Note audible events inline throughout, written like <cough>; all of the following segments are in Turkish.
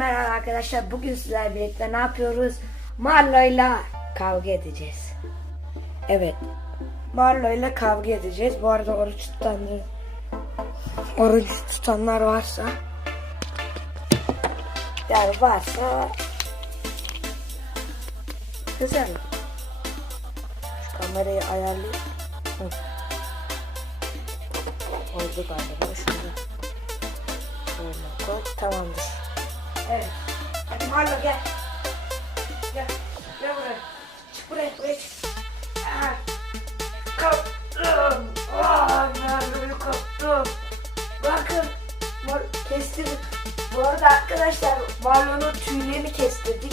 Merhaba arkadaşlar. Bugün sizlerle birlikte ne yapıyoruz? Marlo'yla kavga edeceğiz. Evet. Marlo'yla kavga edeceğiz. Bu arada oruç tutanlar oruç tutanlar varsa yani varsa güzel. Şu kamerayı ayarlayayım. Oldu galiba. Şurada. Tamamdır. Evet. Hadi Marlo gel. Gel. Gel buraya. Çık buraya. Buraya çık. Kaptım. Ah, Marlo'yu kaptım. Bakın. Mar kestirdik. Bu arada arkadaşlar Marlo'nun tüylerini kestirdik.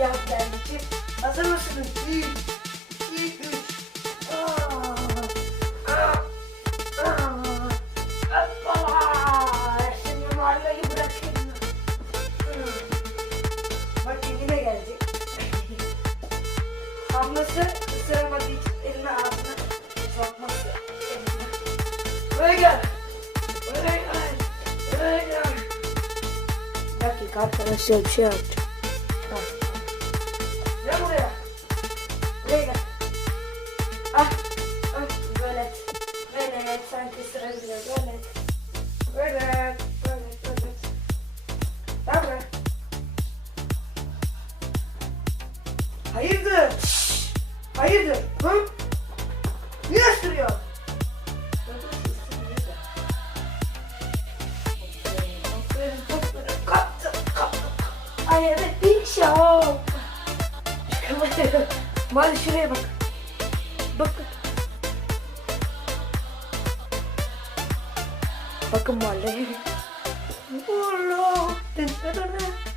Yaz için. Hazır mısınız? Bir, gel. Böyle gel. Böyle gel. Bir dakika arkadaşlar bir şey yapacağım. Gel buraya. Buraya gel. Ah. Ah. Böyle. Böyle. Sanki sıra bile. Böyle. Böyle. Böyle. Böyle. Gel buraya. Hayırdır? Hayırdır? Hı? Niye ısırıyor? <laughs> Mali şuraya bak. Bak bak. Bakın Mali. Allah. <laughs>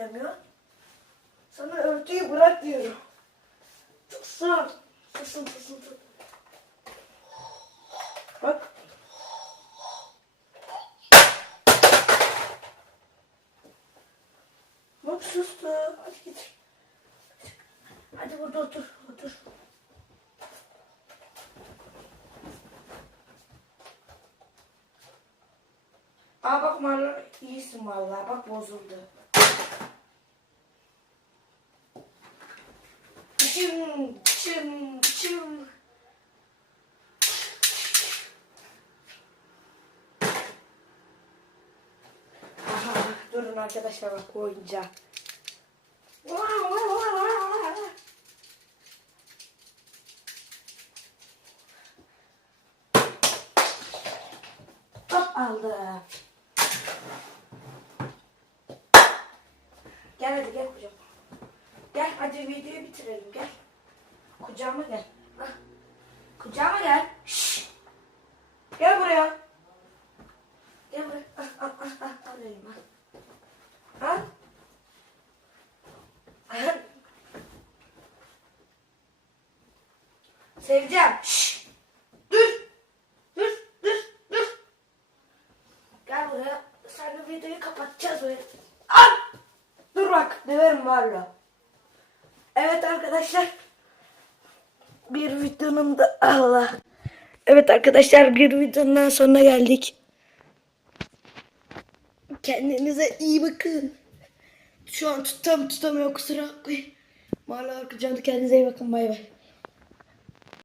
Dinlemiyor? Sana örtüyü bırak diyorum. Tutsun. Tutsun, tutsun, tutsun. Bak. Bak sustu. Hadi git. Hadi burada otur, otur. Aa bak Marlon iyisin vallahi bak bozuldu. Arkadaşlar bak bu aldı. Gel hadi gel kucağıma. Gel hadi videoyu bitirelim gel. Kucağıma gel. Hah. Kucağıma gel. Şşş. Gel buraya. Gel buraya. Ah, ah, ah, ah. Al elimi al. Al. Al. Seveceğim. Dur. Dur. Dur. Dur. Gel buraya. Seninle videoyu kapatacağız böyle. Al. Dur bak. Döverim valla. Evet arkadaşlar. Bir videonun da Allah. Evet arkadaşlar bir videonun sonuna geldik. Kendinize iyi bakın. Şu an tutam tutamıyor kusura bakmayın. Mahalle arkadaşlar kendinize iyi bakın bay bay.